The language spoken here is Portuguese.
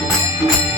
Música